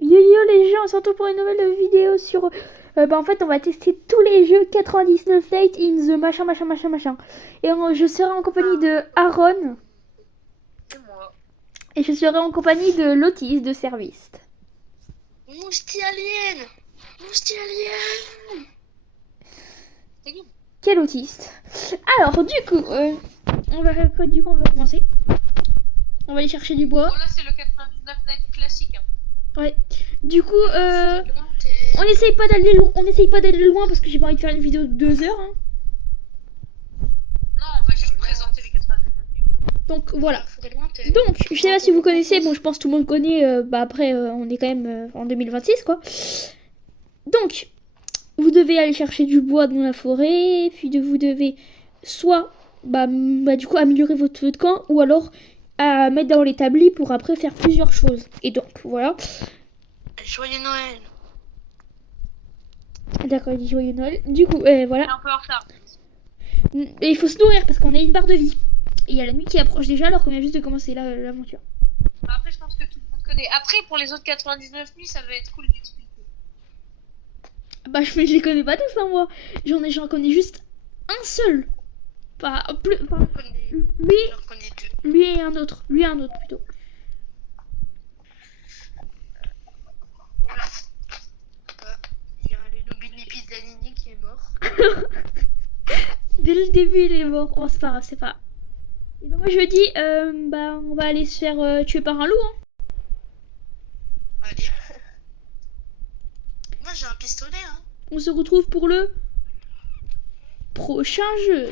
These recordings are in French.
Yo les gens, on se retrouve pour une nouvelle vidéo sur... en fait on va tester tous les jeux 99 Nights in the machin. Et je serai en compagnie de Aaron. C'est moi. Et je serai en compagnie de Lotis de Service. Mousti alien. Quel autiste. Alors du coup, on va commencer. On va aller chercher du bois. Bon, là c'est le 99 Night classique. Ouais. Du coup, on essaye pas d'aller loin parce que j'ai pas envie de faire une vidéo de 2 heures. Hein. Non, on va juste présenter les 99. Donc voilà. Donc, je sais pas si vous connaissez, bon je pense que tout le monde connaît, après on est quand même en 2026 quoi. Donc, vous devez aller chercher du bois dans la forêt, puis vous devez soit du coup améliorer votre feu de camp ou alors mettre dans l'établi pour après faire plusieurs choses. Et donc voilà. Joyeux Noël. D'accord, il dit joyeux Noël. Du coup, voilà. Un peu en retard. Et il faut se nourrir parce qu'on a une barre de vie. Et il y a la nuit qui approche déjà alors qu'on vient juste de commencer l'aventure. Après, je pense que tout le monde connaît. Après, pour les autres 99 nuits, ça va être cool d'expliquer. Bah, je les connais pas tous, hein, moi. J'en connais juste un seul. Pas plus. Lui et un autre. Lui et un autre plutôt. Voilà. Il y a le Nobili Pizzanini qui est mort. Dès le début, il est mort. Oh, c'est pas grave, c'est pas. Et bah, moi, je dis, on va aller se faire tuer par un loup, hein. Allez. Moi, j'ai un pistolet, hein. On se retrouve pour le prochain jeu.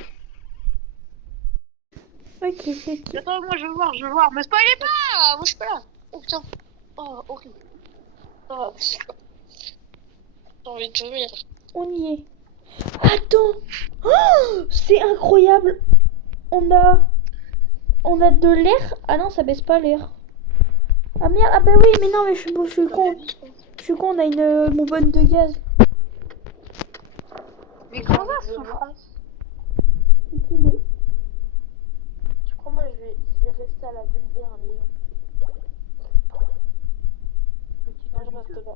Ok. Attends, moi, je veux voir. Mais spoilez pas. Moi, je suis pas là. Oh, putain. Oh, horrible. Oh, j'ai envie de mourir. On y est. Attends. Oh, c'est incroyable. On a de l'air. Ah non, ça baisse pas l'air. Ah merde, ah bah oui, mais non, mais je suis con. Je suis con, on a une bonbonne de gaz. Mais comment ça, souffrance? Je crois, moi, je vais rester à la bulle d'air, les gens. Moi, je reste là.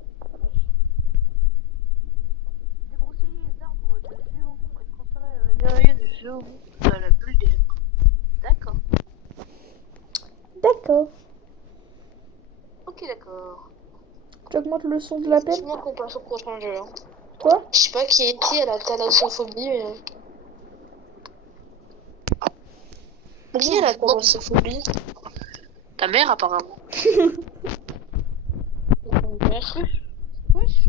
Débroussailler les arbres de Géomont et transférer le matériel de Géomont à la bulle d'air. D'accord. D'accord. Ok, d'accord. Tu augmentes le son de l'appel. C'est moi qu'on passe au prochain jeu. Hein. Quoi? Je sais pas qui est qui à la thalassophobie, mais... Qui est la thalassophobie? Ta mère, apparemment. Ton père. Wesh.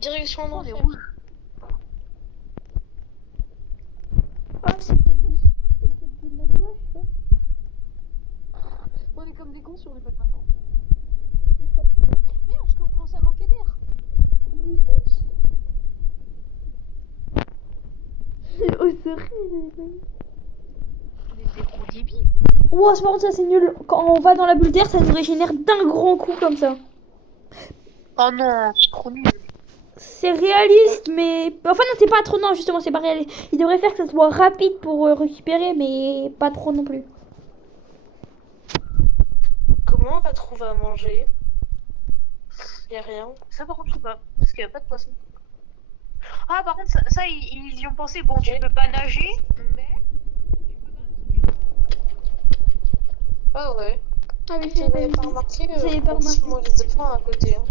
Direction en enfer. Ah, c'est de la gauche, On est comme des cons sur les bonnes maintenant. Merde, je commence à manquer d'air. Oh, c'est horrible. On est des gros débiles. Oh, c'est par contre, ça c'est nul. Quand on va dans la bulle d'air, ça nous régénère d'un grand coup comme ça. Oh non, c'est trop nul. C'est réaliste, mais... Enfin, non, c'est pas trop... Non, justement, c'est pas réaliste. Il devrait faire que ça soit rapide pour récupérer, mais pas trop non plus. Comment on va trouver à manger? Y'a rien. Ça, par contre, je sais pas. Parce qu'il y a pas de poisson. Ah, par contre, ça ils y ont pensé. Bon, tu peux pas nager, mais... Ah ouais. Ah oui, J'avais pas remarqué. J'avais pas remarqué. Moi, les épreuves à côté. Hein.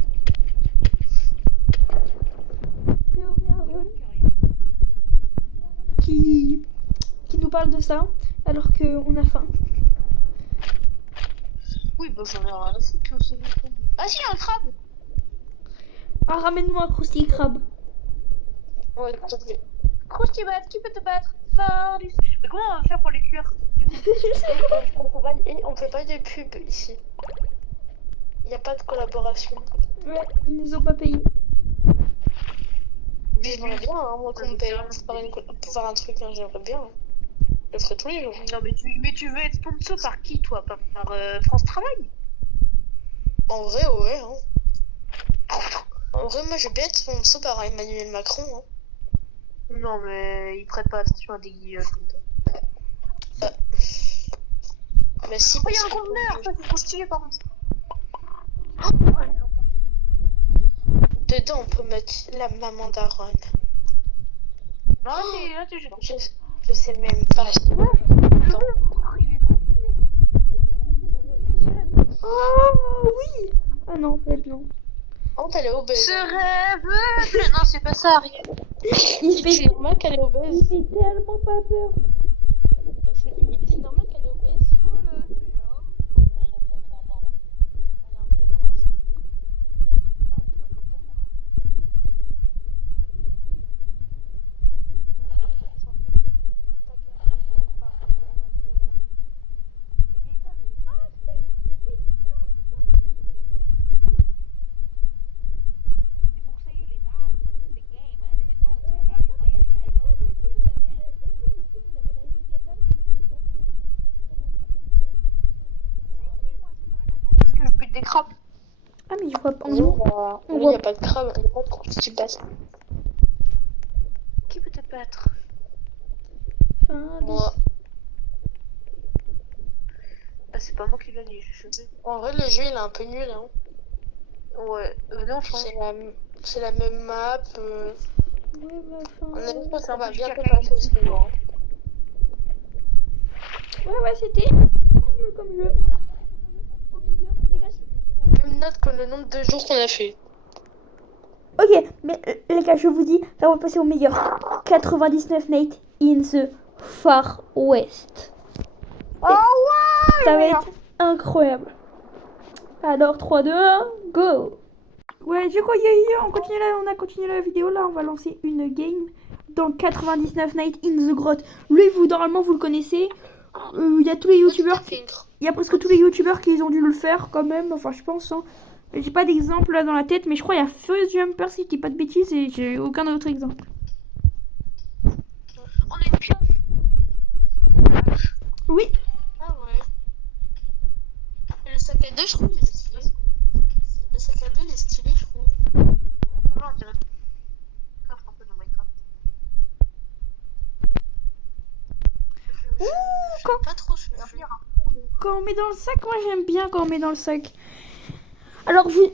Qui nous parle de ça, alors qu'on a faim. Oui, bah j'en ai rien à foutre. Ah si, un crabe. Ah, ramène-moi un croustille crabe. Ouais, s'il te plaît. Croustillbat, qui peut te battre? Faris. Mais comment on va faire pour les cuire? Je sais pas. On fait pas de pub ici. Il n'y a pas de collaboration. Ouais, ils nous ont pas payé. Mais j'aimerais bien, hein, moi, qu'on me paye pour faire un truc, hein, j'aimerais bien. Je le ferai tous les jours. Non, mais tu veux être sponsor par qui, toi? Par France Travail? En vrai, ouais. Hein. En vrai, moi, je vais bien être sponsor par Emmanuel Macron. Hein. Non, mais il prête pas attention à des guillemets comme ça. Bah si, Oh, il y a parce un que- conteneur, ça c'est trop stylé par contre. Dedans, on peut mettre la maman d'Aaron. Là, t'es gênant. Je sais même pas. Attends. Il est trop stylé. Oh oui. Ah non, en fait non. Oh, elle est obèse. Ce hein. rêve. Non, c'est pas ça, Ariel. Il fait, C'est normal qu'elle est il obèse. fait tellement pas peur. C'est normal qu'elle est obèse. Parce que je bute des crabes. Ah mais je vois pas. Il On n'y voit a pas de crabe, il n'y a pas de constipation. Qui peut te battre? Fin Moi. Bah, c'est pas moi qui gagne, j'ai chopé. En vrai, le jeu il est un peu nul. Hein. Ouais, non, je pense. C'est la même map. Ouais, bah, fin. On a pas C'est qu'on un va peu bientôt caca. passer au suivant. Ouais, c'était pas nul comme jeu. Même note que le nombre de jours qu'on a fait. Ok, mais les gars, je vous dis, là on va passer au meilleur. 99 Nights in the Far West. Oh ouais! Ça va être incroyable. Alors 3, 2, 1, go! Ouais, je crois on a continué la vidéo. Là, on va lancer une game dans 99 Nights in the Grotte. Lui, normalement, vous le connaissez. Il y a tous les youtubeurs il y a presque tous les youtubeurs qui ont dû le faire quand même. Enfin, je pense. Hein. J'ai pas d'exemple là dans la tête, mais je crois qu'il y a Furious Jumper si je dis pas de bêtises et j'ai aucun autre exemple. On a une pioche. Oui. Ah ouais. Et le sac à dos, je trouve, il est stylé. Le sac à dos, il est stylé, je trouve. Ouais, ça va, on dirait. Minecraft, un peu de Minecraft. Quand, Pas trop ce jeu. quand on met dans le sac, moi j'aime bien quand on met dans le sac. Alors, j'ai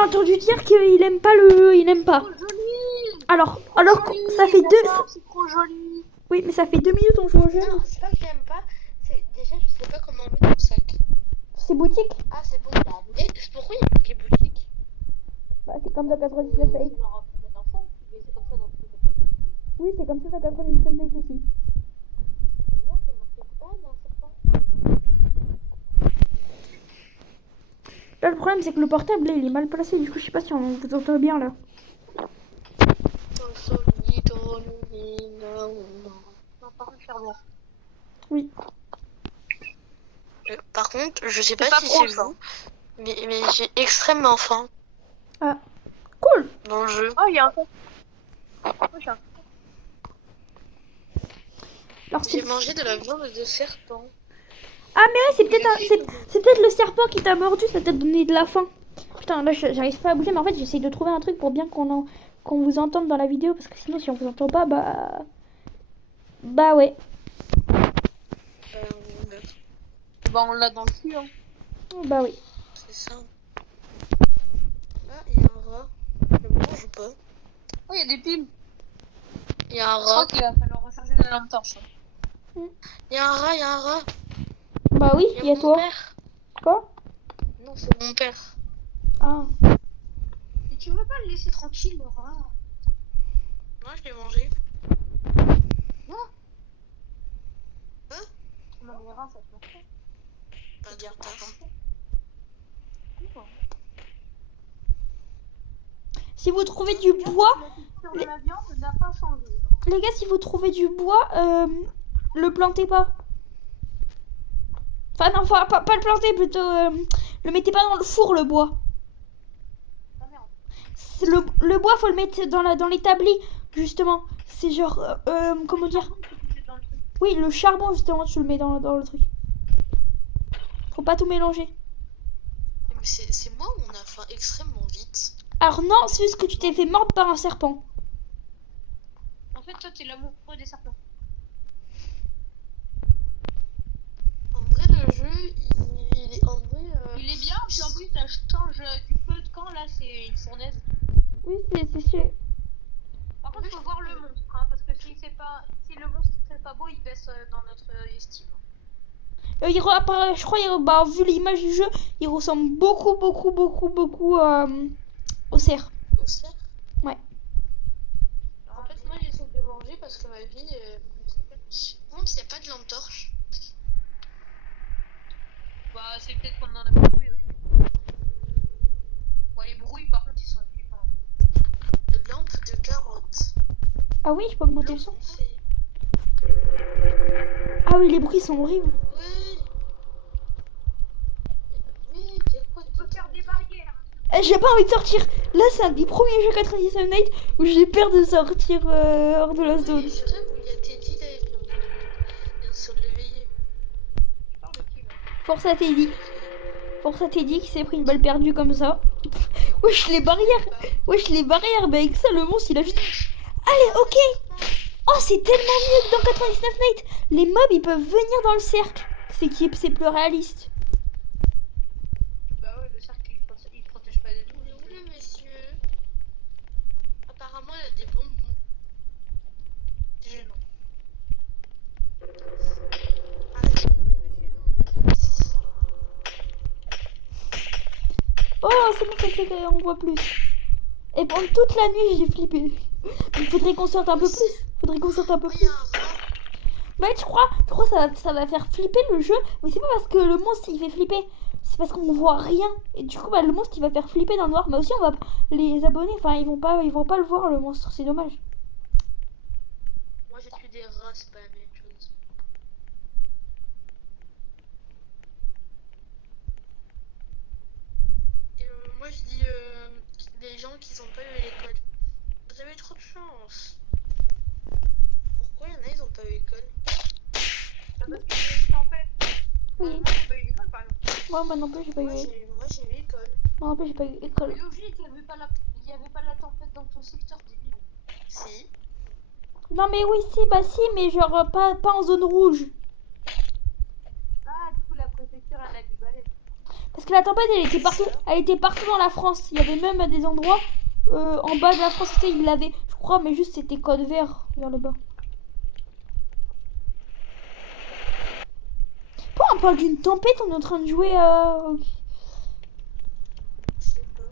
entendu dire qu'il aime pas il aime pas. Trop joli. Alors Joli, ça fait d'accord, c'est trop joli. Oui, mais ça fait 2 minutes on joue au jeu. Non, c'est pas que j'aime pas. C'est déjà, je sais pas comment on met dans le sac. C'est boutique. Ah, c'est bon. Et pourquoi il y a marqué boutique? Bah, c'est comme dans 99 Nights. Oui, c'est comme ça dans 99 Nights aussi. Là, le problème, c'est que le portable, là, il est mal placé. Du coup, je sais pas si on vous entend bien, là. Oui. Par contre, je sais pas pas si pro, c'est ça. vous, mais j'ai extrêmement faim Cool. dans le jeu. Oh, il y a un truc. Alors, J'ai mangé de la viande de serpent. Ah, mais ouais, c'est peut-être le serpent qui t'a mordu. Ça t'a donné de la faim. Putain, là, j'arrive pas à bouger. Mais en fait, j'essaye de trouver un truc pour bien qu'on vous entende dans la vidéo. Parce que sinon, si on vous entend pas, bah ouais. Bah, on l'a dans le cul, hein. Bah oui. C'est ça. Ah, il y a un rat. Je le mange ou pas? Oh, il y a des piles. Il y a un Je crois rat. qu'il va falloir recharger la lampe torche. Il y a un rat, il y a un rat. Bah oui, il y a mon toi. père. Quoi? Non, c'est mon père. Ah. Et tu veux pas le laisser tranquille, le rat? Moi, je l'ai mangé. Non, les rats, ça te marche pas. Pas dire tard. Si vous trouvez du bois, La texture de la viande n'a pas changé. les gars, si vous trouvez du bois, le plantez pas. Enfin non, pas le planter, plutôt le mettez pas dans le four le bois. Ah merde. Le bois faut le mettre dans l'établi justement. C'est genre comment dire? Oui, le charbon justement, tu le mets dans le truc. Faut pas tout mélanger. Mais c'est moi où on a faim extrêmement vite. Alors non, c'est juste que tu t'es fait mordre par un serpent. En fait, toi, t'es l'amoureux des serpents. En vrai, le jeu, il est en vrai. Il est bien, puis en plus, ça change du feu de camp, là, c'est une fournaise. Oui, c'est sûr. Par contre, il faut voir le monstre, hein, parce que si le monstre c'est pas beau, il baisse dans notre estime. Je crois, bah, vu l'image du jeu, il ressemble beaucoup au cerf. Au cerf. Ouais. En fait, moi j'essaie de manger parce que ma vie. Bon, il n'y a pas de lampe torche. Bah, c'est peut-être qu'on en a pas trouvé aussi. Bon, les bruits, par contre, ils sont flippants. Lampe de carotte. Ah oui, je peux augmenter le son. Ah oui, les bruits sont horribles. Oui. Oui, il y a quoi de On peut faire des barrières. J'ai pas envie de sortir. Là, c'est un des premiers jeux 97 Night où j'ai peur de sortir hors de la zone. Oui, je rêve où il y a Teddy là, il vient de se réveiller. Je parle de qui, là? Force à Teddy. Force à Teddy qui s'est pris une balle perdue comme ça. Wesh, les barrières. Wesh, les barrières. Bah, avec ça, le monstre, il a juste. Allez, ok. Oh, c'est tellement mieux que dans 99 Night. Les mobs, ils peuvent venir dans le cercle. C'est plus réaliste. Bah ouais, le cercle, il protège pas les On est gens. où le monsieur? Apparemment, il a des bonbons. C'est gênant. Arrête. Oh, c'est bon, ça c'est on voit plus. Et pendant toute la nuit, j'ai flippé. Il faudrait qu'on sorte un peu plus. Faudrait qu'on sorte un peu Oh, il y plus. a un rat. Bah, je crois ça va faire flipper le jeu. Mais c'est pas parce que le monstre il fait flipper. C'est parce qu'on voit rien. Et du coup, bah, le monstre il va faire flipper dans le noir. Mais aussi, on va les abonnés, enfin, ils vont pas le voir le monstre. C'est dommage. Moi, j'ai tué des rats, c'est pas la même chose. Et moi, je dis les gens qui n'ont pas eu l'école. Vous avez trop de chance. Pourquoi il y en a, ils n'ont pas eu l'école? Parce qu'il y a une tempête. Oui. Moi, j'ai pas eu l'école, par exemple. Moi non plus, j'ai pas eu. Moi, j'ai eu l'école. Moi non plus, j'ai pas eu école. Mais logique, il y avait pas la tempête dans ton secteur, débile. Si. Non, mais oui, si, bah si, mais genre pas en zone rouge. Ah, du coup, la préfecture, elle a du balai. Parce que la tempête, elle était partout dans la France. Il y avait même des endroits en bas de la France, il l'avait, je crois, mais juste c'était code vert vers le bas. Pourquoi on parle d'une tempête? On est en train de jouer Je sais pas.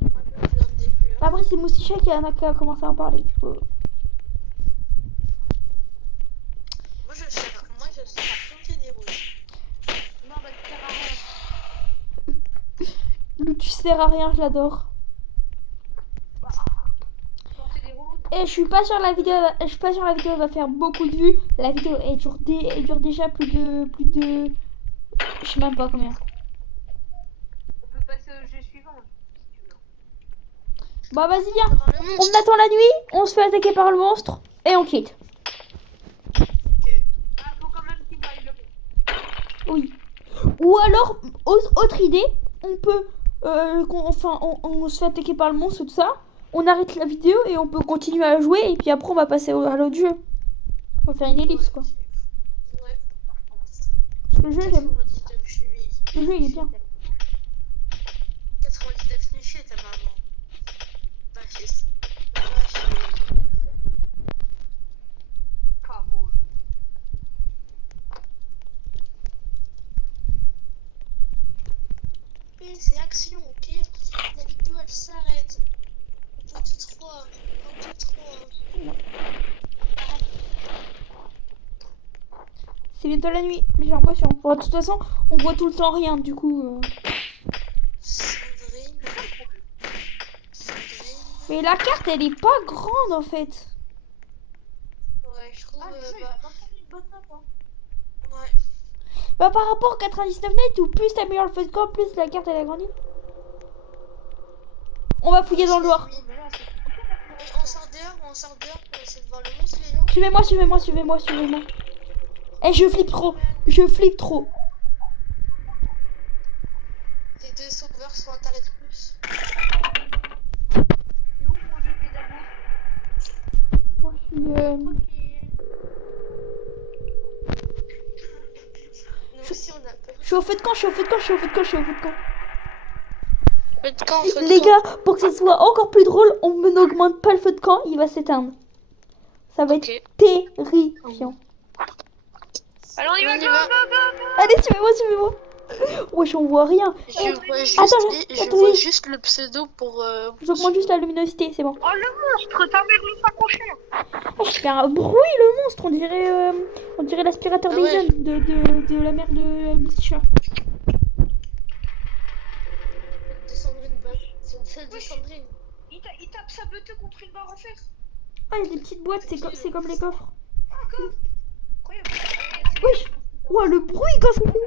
Moi, je plante des fleurs. Après, c'est Mousticha qui a commencé à en parler. Du coup. Moi, je sais à planter des roses. Non, bah, tu sers à rien. Le tu sers à rien, je l'adore. Planter des roses. Et je suis pas sûre la vidéo, va faire beaucoup de vues. La vidéo elle dure déjà plus de, je sais même pas combien. On peut passer au jeu suivant, si tu veux. Bah vas-y viens. Devant le On monstre. attend la nuit, on se fait attaquer par le monstre et on quitte. Ok. Ah, faut quand même qu'il vaille le. Oui. Ou alors, autre idée, on peut, on se fait attaquer par le monstre tout ça. On arrête la vidéo et on peut continuer à jouer et puis après on va passer à l'autre jeu. On va faire une ellipse quoi. Ouais. Parce que le jeu j'aime. 99, je suis. Le jeu il est bien. 99 nichés, ta maman. Bah, c'est. Bah, Pas beau. c'est action, ok? La vidéo elle s'arrête. 1, 2, 3. 1, 2, 3. C'est bientôt la nuit, j'ai l'impression. Bon, de toute façon, on voit tout le temps rien, du coup. Sandrine. Mais la carte, elle est pas grande en fait. Ouais, je trouve. Ah, le jeu, il a pas fait une bonne note, hein. Ouais. Bah, par rapport au 99 net, où plus t'améliores le feu de camp, plus la carte elle agrandit. On va fouiller dans le noir. Mais là, c'est Et on sort dehors pour essayer de voir le monstre, les gens. Suivez-moi. Eh, je flippe trop. Les deux sauveurs sont à Target Plus. où mon jeu pédago? Moi, je suis. Tranquille. Je suis au feu de camp, je suis au feu de camp, je suis au feu de camp, je suis au feu de camp. Feu de camp, feu de Les camp. gars, pour que ce soit encore plus drôle, on n'augmente pas le feu de camp, il va s'éteindre. Ça va Ok. être terrifiant. Allez, on y va, On y go, va. go, go. Allez, suivez-moi. Wesh, on voit rien. Je vois juste le pseudo pour... J'augmente juste la luminosité, c'est bon. Oh, le monstre, ta mère ne s'approcher. Ah, je fais un bruit, le monstre, on dirait l'aspirateur Ah des ouais. jeunes de la mère de Moustica. Il tape sa beuteuse contre une barre en fer. Ah, il y a des petites boîtes, c'est comme les coffres. Incroyable. Wesh, ouais, le bruit quand ça fait.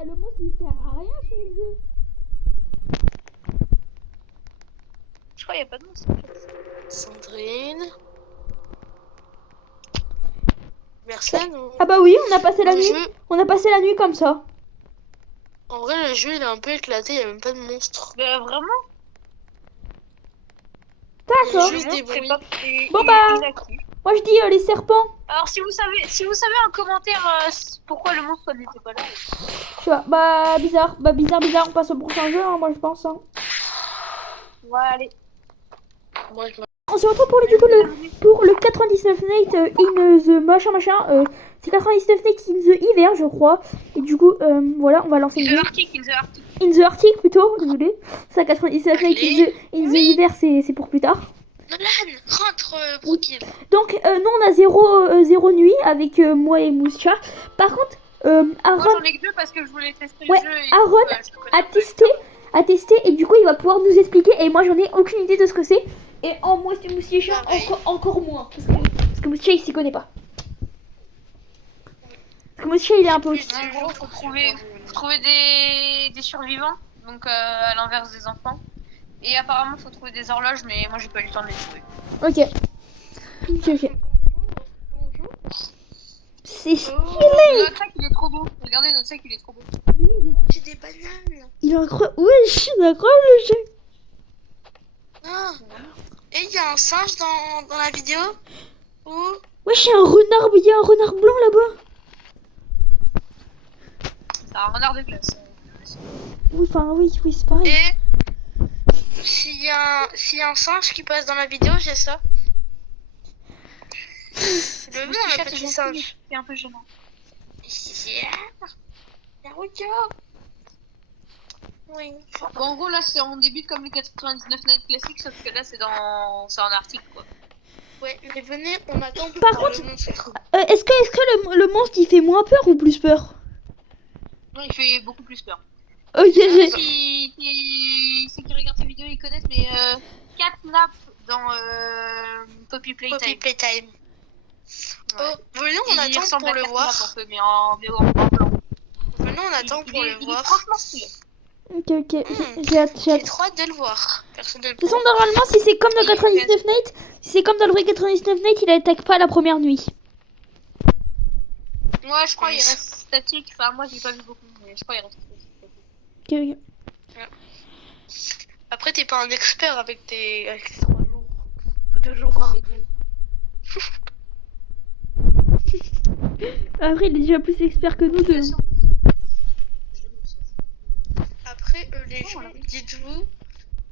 Eh, le monstre il sert à rien sur le jeu. Je crois qu'il n'y a pas de monstre. Sandrine. Mersane ou... Ah bah oui, on a passé la Le nuit. jeu- On a passé la nuit comme ça. En vrai, le jeu il est un peu éclaté, il n'y a même pas de monstre. Bah, vraiment. D'accord. Juste des bruits. Bon, bah. Moi je dis les serpents. Alors, si vous savez en commentaire pourquoi le monstre n'était pas là. Je sais pas, bah bizarre, on passe au prochain jeu, hein, moi je pense. Hein. Ouais, allez. Moi, je On se retrouve pour le 99 Night in the machin. C'est 99 Night in the hiver, je crois. Et du coup, voilà, on va lancer In le the jeu. Arctic, in the Arctic. In the Arctic plutôt, désolé. Ça, 99 Night Allez. in the hiver, c'est pour plus tard. Nolan, rentre, tranquille. Donc, nous on a zéro nuit avec moi et Mouscha. Par contre, Moi, Aaron j'en ai que deux parce que je voulais tester Ouais, le jeu. Et Aaron je connais a pas. testé et du coup il va pouvoir nous expliquer. Et moi j'en ai aucune idée de ce que c'est. Et en moi c'est Mouscha Pareil. encore moins. Parce que Mouscha il s'y connaît pas. Parce que Mouscha il est un peu autiste. En gros, faut trouver des survivants, donc à l'inverse des enfants. Et apparemment, faut trouver des horloges, mais moi j'ai pas eu le temps de les trouver. Ok. Ok. C'est stylé. Notre sac il est trop beau. Regardez, notre sac il est trop beau. J'ai des bananes. Il est incroyable. Wesh, il est incroyable le jeu. Ah. Et il y a un singe dans la vidéo. Où Wesh, il y a un renard blanc là-bas. C'est un renard de glace. Oui, enfin oui, c'est pareil. Et s'il y a un singe qui passe dans la vidéo, j'ai ça. Le nom, le petit singe. C'est un peu gênant. Oui. Bon, en gros, là, on débute comme le 99 Night classique, sauf que là, c'est en Arctique, quoi. Ouais, mais venez, on attend pour Par voir contre, le monstre. Est-ce que le monstre il fait moins peur ou plus peur? Non, il fait beaucoup plus peur. Ok, j'ai... Ceux qui regardent ces vidéos, ils connaissent, mais Catnap dans Poppy Playtime. Poppy Playtime. Ouais. Oh, venez, on Il attend ressemble pour à le Catnap voir. un peu, mais en blanc. Venez, on attend pour le Il est voir. franchement stylé. Ok, j'ai hâte. J'ai trop hâte de le voir, personnellement. De toute façon, normalement, si c'est comme dans 99 Night, si c'est comme dans le vrai 99 Night, il attaque pas la première nuit. Moi, je crois qu'il reste statique. Enfin, moi, j'ai pas vu beaucoup, mais je crois qu'il reste statique. Ok. Après, t'es pas un expert avec tes 3 jours. 2 jours. Après, il est déjà plus expert que nous deux. Après, les gens, dites-vous,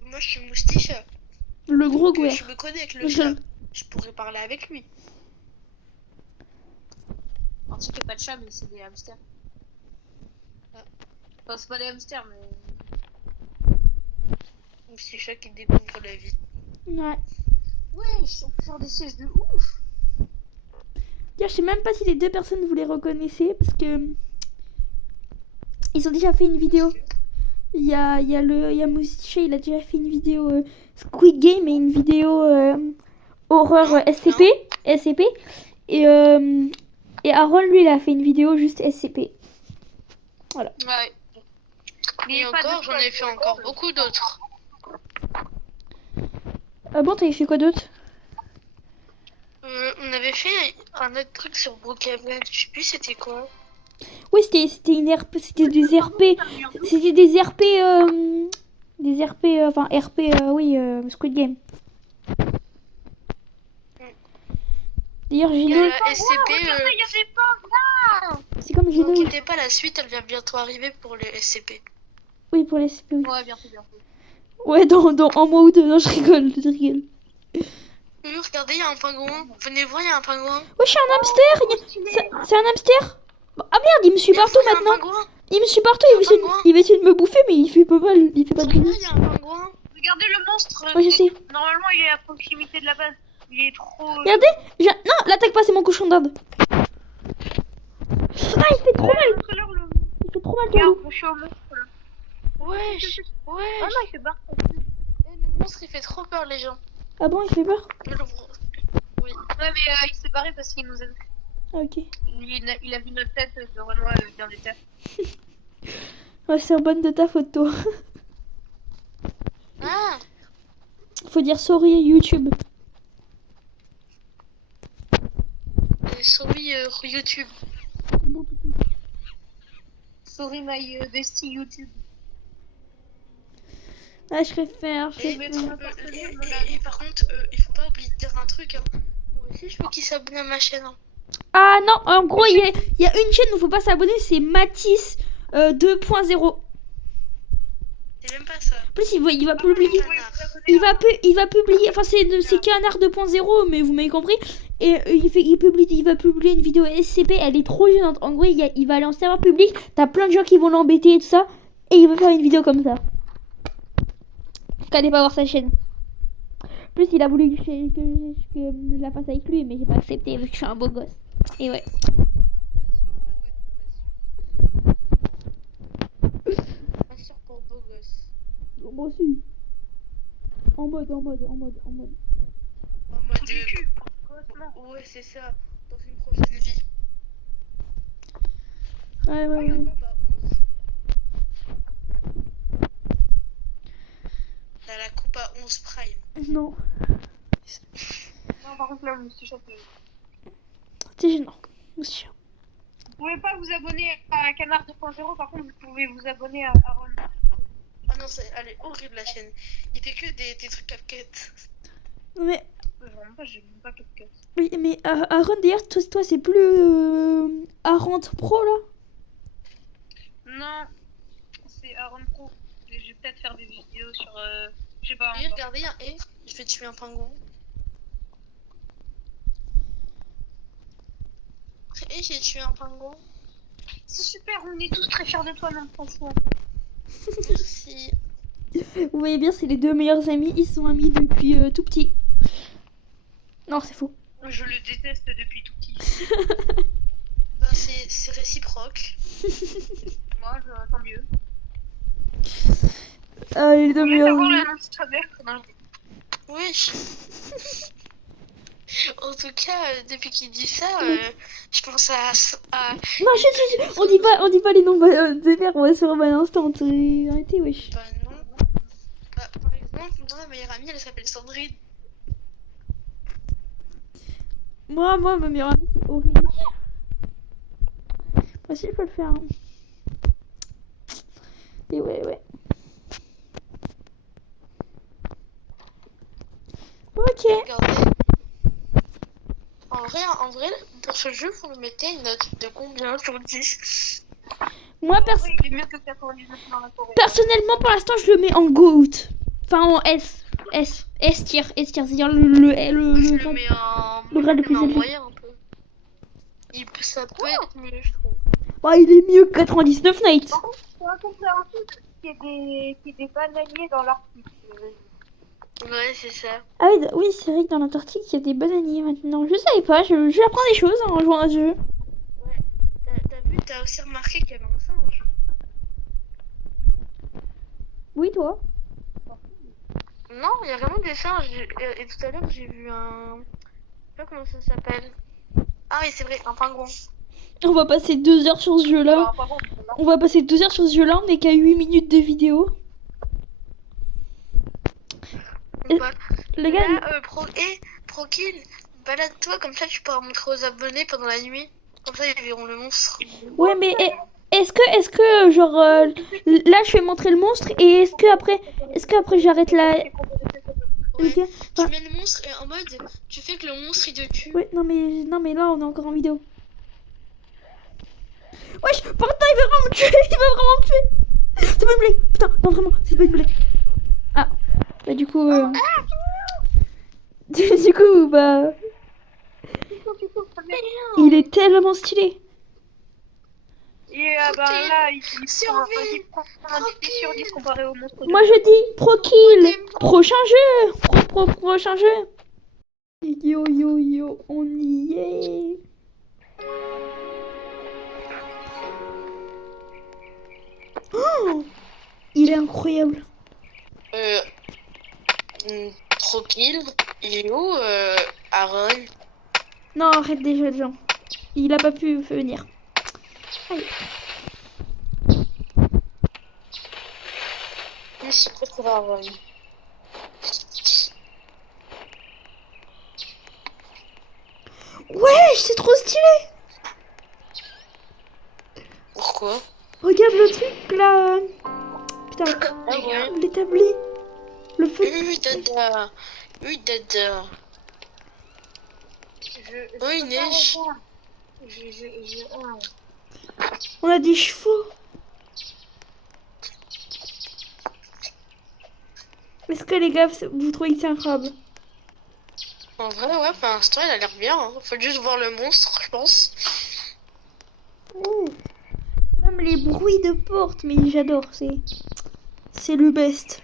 moi je suis moustiche. Le gros que gouer. je me connais avec le chat. Je pourrais parler avec lui. En tout cas, pas de chat, mais c'est des hamsters. Enfin, c'est pas des hamsters, mais. Moustiche qui découvre la vie. Ouais. Ouais, ils sont faire des sièges de ouf. Je sais même pas si les deux personnes vous les reconnaissez parce que ils ont déjà fait une vidéo. Il y a Moustiche, il a déjà fait une vidéo Squid Game et une vidéo horreur SCP. Et Aaron lui il a fait une vidéo juste SCP. Voilà. Ouais. Et encore, j'en ai fait encore beaucoup d'autres. Ah bon, t'avais fait quoi d'autre? On avait fait un autre truc sur Brookhaven. Je sais plus c'était quoi. Oui, c'était une RP, c'était des RP, c'était des RP, enfin RP, oui, Squid Game. D'ailleurs, Il y Gino, a la SCP. Il y a des pingouins. c'est comme Ne Gino. vous inquiétez pas, la suite elle vient bientôt arriver pour les SCP. Oui, pour les SCP. Oui. Ouais, bientôt. Ouais, dans un mois ou deux. Non, je rigole, je rigole. Oui, regardez, il y a un pingouin. Venez voir, il y a un pingouin. Wesh, c'est un hamster. C'est un hamster. Ah merde, il me suit partout Il y a un maintenant. pingouin. Il me suit partout. Il y a un pingouin. Il va essayer de me bouffer, mais il fait pas mal. Il fait pas de bruit. Il y a un pingouin. Regardez le monstre. Ouais, je sais. Normalement, il est à proximité de la base. Il est trop. Regardez. Non, l'attaque pas, c'est mon cochon d'Inde. Ah, il fait trop mal. Il fait trop mal, Regarde, Carlo. je suis au monstre là. Wesh. Ah Wesh. non, il fait barre. Le monstre il fait trop peur les gens. Ah bon, il fait peur. Oui. Ouais, mais il s'est barré parce qu'il nous a vu. Ah, ok. Il a vu notre tête de Renoir dans les terres. Ouais, c'est bonne de ta photo. Ah. Faut dire sorry YouTube. Sur YouTube. Sorry my bestie YouTube. Ah, je préfère. Et par contre, il faut pas oublier de dire un truc. Hein. Moi aussi, je veux qu'il s'abonne à ma chaîne. Hein. Ah non, en gros, il y a une chaîne où faut pas s'abonner, c'est Matisse 2.0. C'est même pas ça. En plus, il va publier. Il va publier. Enfin, c'est Canard 2.0, mais vous m'avez compris. Et il va publier une vidéo SCP. Elle est trop gênante. En gros, il va aller en serveur public. T'as plein de gens qui vont l'embêter et tout ça. Et il va faire une vidéo comme ça. Qu'allez pas voir sa chaîne. En plus, il a voulu que je la fasse avec lui, mais j'ai pas accepté vu que je suis un beau gosse. Et ouais. Pas sûr pour beau gosse. Moi aussi. En mode. En mode. Ouais, c'est ça. Dans une prochaine vie. Ouais. T'as la coupe à 11 prime. Non. Non, par contre, là, je me suis chopé. C'est gênant. Monsieur. Vous pouvez pas vous abonner à Canard 2.0, par contre, vous pouvez vous abonner à Aaron. Ah non, elle est horrible la chaîne. Il fait que des trucs CapCut. Mais. Vraiment pas, j'ai même pas CapCut. Oui, mais Aaron, d'ailleurs, toi c'est plus Aaron Pro là? Non, c'est Aaron Pro. Je vais peut-être faire des vidéos sur. Je sais pas. Et regardez, je vais tuer un pingouin. Et j'ai tué un pingouin. C'est super, on est tous très fiers de toi, non, franchement. Merci. Vous voyez bien, c'est les deux meilleurs amis. Ils sont amis depuis tout petit. Non, c'est faux. Je le déteste depuis tout petit. Ben, c'est réciproque. Moi, tant mieux. Les deux Vous voulez meilleurs savoir amis. l'annonce de ta mère? Non, Oui. En tout cas, depuis qu'il dit ça, je pense à... Non, chut, on dit pas les noms des mères, on va se faire un instant. Arrêtez, wesh. Bah non. Bah, par exemple, ma meilleure amie, elle s'appelle Sandrine. Moi, ma meilleure amie, c'est Aurélie. Moi aussi, je peux le faire. Hein. Et ouais. Ok. Regardez. En vrai, pour ce jeu, vous me mettez une note de combien sur 10? Moi, il est mieux que 99 dans la forêt. personnellement, pour l'instant, je le mets en GOAT. Enfin, en S. S tier, c'est-à-dire le Je le mets en... le grade le plus élevé. moyen un peu. Ça peut être mieux, je trouve. Bah, il est mieux que 99 Nights. Par contre, c'est incompréhensible qu'il y ait des bananiers dans l'Arctique. Ouais, c'est ça. Ah oui, c'est vrai que dans l'Antarctique, il y a des bananiers maintenant. Je savais pas, j'apprends des choses en jouant à ce jeu. Ouais. T'as aussi remarqué qu'il y avait un singe. Oui, toi. Non, il y a vraiment des singes. Et tout à l'heure, j'ai vu un... Je sais pas comment ça s'appelle. Ah oui, c'est vrai, un pingouin. On va passer 2 heures sur ce jeu-là. On va passer 2 heures sur ce jeu-là, on n'est qu'à 8 minutes de vidéo. Bah, Les gars, là, Prokill, balade-toi, comme ça tu pourras montrer aux abonnés pendant la nuit. Comme ça, ils verront le monstre. ouais, mais est-ce que genre là je vais montrer le monstre et est-ce que après j'arrête la les gars. Tu mets le monstre et en mode, tu fais que le monstre il te tue. Ouais, non mais là on est encore en vidéo. Wesh, Porta il va vraiment me tuer, il va vraiment me tuer. C'est pas une blague, putain, non vraiment, c'est pas une blague. Ah, bah du coup, du coup, bah, il est tellement stylé. Et bah là, il prend un 10 sur 10 comparé au monstre. Moi je dis pro kill, prochain jeu, prochain jeu. Yo yo yo, on y est. Oh, il est incroyable. Tranquille. Il est où, Aaron? Non, arrête déjà, gens. Il a pas pu venir. Allez. Mais je préfère Aaron. Ouais, c'est trop stylé. Pourquoi? Regarde le truc là. Putain, Ah ouais. l'établi. Le feu. Dada. Oui, Dada. Oui, neige. On a des chevaux. Est-ce que les gars, vous trouvez que c'est incroyable? En vrai, ouais, pour l'instant, il a l'air bien. Hein. Faut juste voir le monstre, je pense. Ouh. Même les bruits de porte, mais j'adore. C'est le best.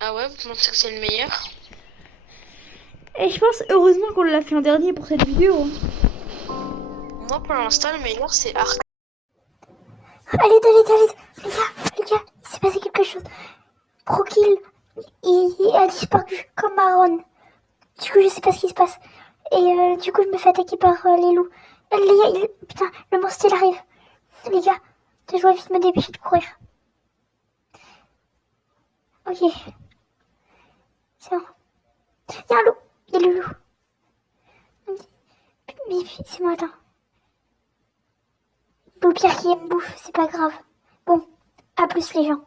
Ah ouais, vous pensez que c'est le meilleur? Et je pense heureusement qu'on l'a fait en dernier pour cette vidéo. Moi, pour l'instant, le meilleur, c'est Arc. Allez, les gars, il s'est passé quelque chose. Prokill, il a disparu comme Aaron. Du coup, je sais pas ce qui se passe. Et du coup, je me fais attaquer par les loups. Les gars, putain, le monstre il arrive. Les gars, je dois vite me dépêcher de courir. Ok. C'est bon. Il y a un loup. Il y a le loup. Mais c'est moi, attends. Au pire qu'il me bouffe, c'est pas grave. Bon, à plus les gens.